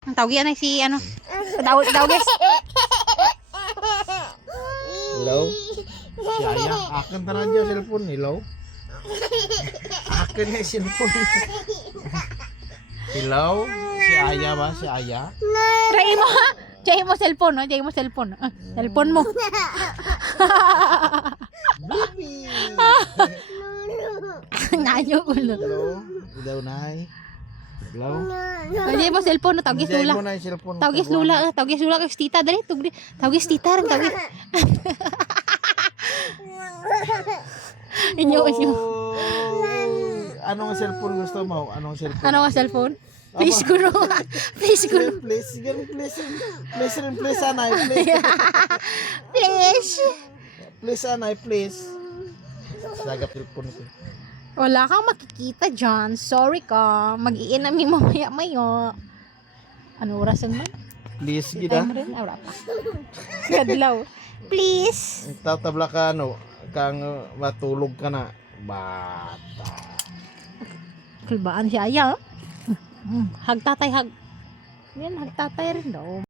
Ang tawag yan ay si ano. Dawges. Hello? Si Aya. Akin ta na dyan cellphone. Hello? Akin na yung cellphone. Hello? Si Aya ba? Si Aya? Try mo. Try mo cellphone, no? Try mo cellphone. Cellphone mo. Baby! Nanyo ko no. Hello? Ilaw na Hello? Try mo cellphone, no? Tawagis Hindi lula. mo na yung cellphone. Tawagis lula. Tawagis lula kay tita. Dali. Tawagis tita. Tawagis. Inyo. Anong cellphone gusto mo? Anong cellphone? Ano nga cellphone? Please ko no. Please ko no. Please, please, anay, please. Please. Please, anay, please. Sagap cellphone ko. Wala kang makikita dyan. Sorry ka. Mag-iinami mamaya-maya. Ano orasan mo? Please, gida. Time rin? Wala pa. Kadlaw. Please. Tatabla ka, kang matulog ka na. Bata. Kalbaan si Aya. Hag tatay, hag. Yan, hag tatay rin daw.